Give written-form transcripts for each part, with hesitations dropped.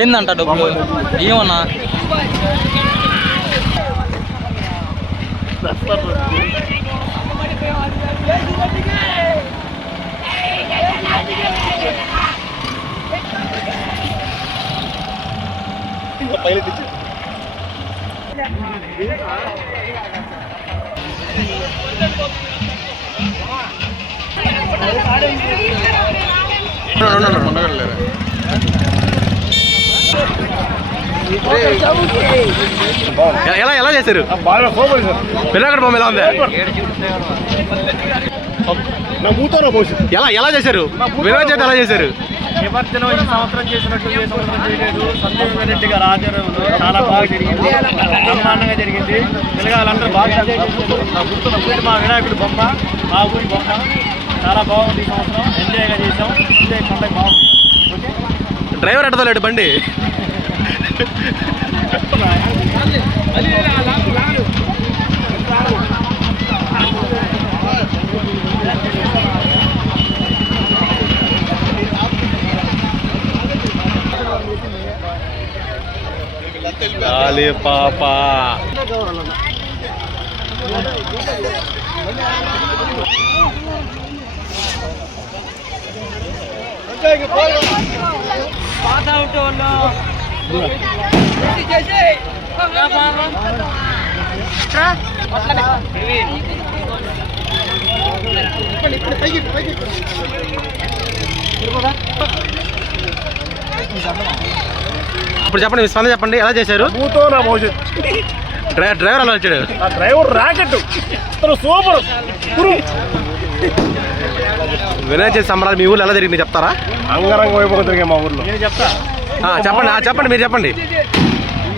ఏందంట డబ్బులు ఏమన్నా ఎలా ఎలా చేశారు పిల్లగడ బొమ్మ ఎలా ఉంది ఎలా ఎలా చేశారు వినాయక చవితి ఎలా చేశారు నిమజ్జనం ఈ సంవత్సరం చేసినట్టు ఏ సంవత్సరం చేయలేదు. సందీప్ రెడ్డి గారి ఆధ్వర్యంలో చాలా బాగా జరిగింది, బ్రహ్మాండంగా జరిగింది. పిల్లగాళ్ళందరూ బాగా గుర్తున్న మా వినాయకుడి బొమ్మ, మా ఊరి బొమ్మ చాలా బాగుంది. ఈ సంవత్సరం ఎంజాయ్గా చేసాం. ఎంజాయ్ పండుగ బాగుంది. డ్రైవర్ ఎడతలేడు బండి లాలి పాప ఇప్పుడు చెప్పండి, మీ స్పందన చెప్పండి, ఎలా చేశారు? డ్రైవర్ అలా వచ్చాడు, driver rocket super. Vinayaka Chavithi సంబరాలు మీ ఊళ్ళో ఎలా జరిగింది చెప్తారా? అంగరంగ వైభవం జరిగే మా ఊర్లో. నేను చెప్తా, చెప్పండి చెప్పండి, మీరు చెప్పండి. ఈ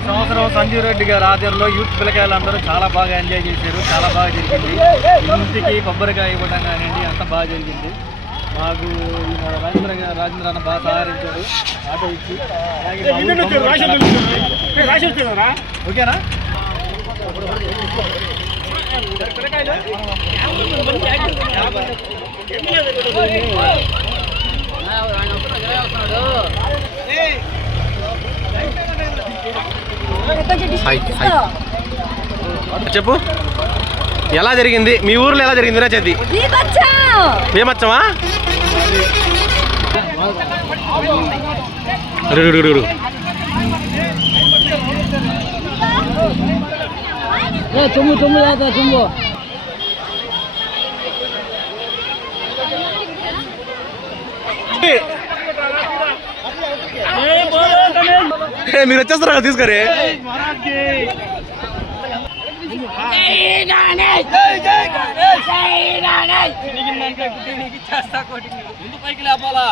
సంవత్సరం సంజీవ్ రెడ్డి గారి ఆధ్వర్యంలో యూత్ పిల్లకాయలందరూ చాలా బాగా ఎంజాయ్ చేశారు. చాలా బాగా జరిగింది. ఇంటికి కొబ్బరికాయ ఇవ్వడం కానివ్వండి, అంత బాగా జరిగింది. మాకు రాజేంద్ర అన్న బాగా సహకరించాడు, ఆటో ఇచ్చి. ఓకేనా? చెప్పు, ఎలా జరిగింది మీ ఊర్లో? ఎలా జరిగింది వినాయక చవితి? బీభత్సమా? చుమ్ము చుమ్ము లేదా చుమ్ము మీరు వచ్చేస్తారా తీసుకొని? పైకి లేపాలా?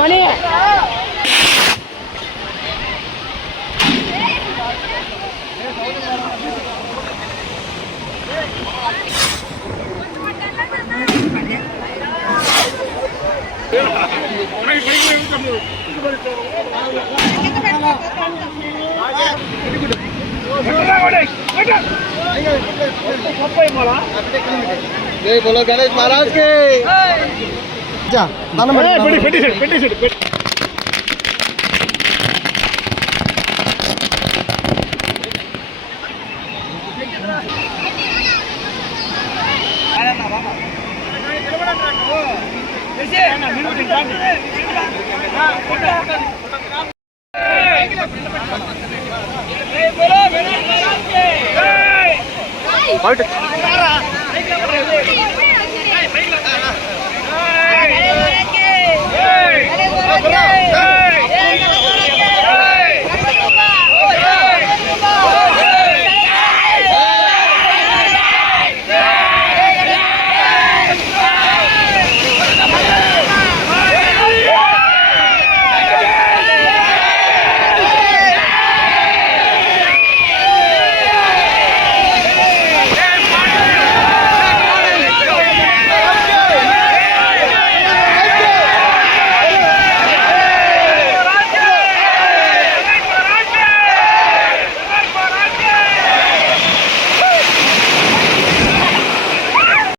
మనీ जय बोलो गणेश महाराज के। Right.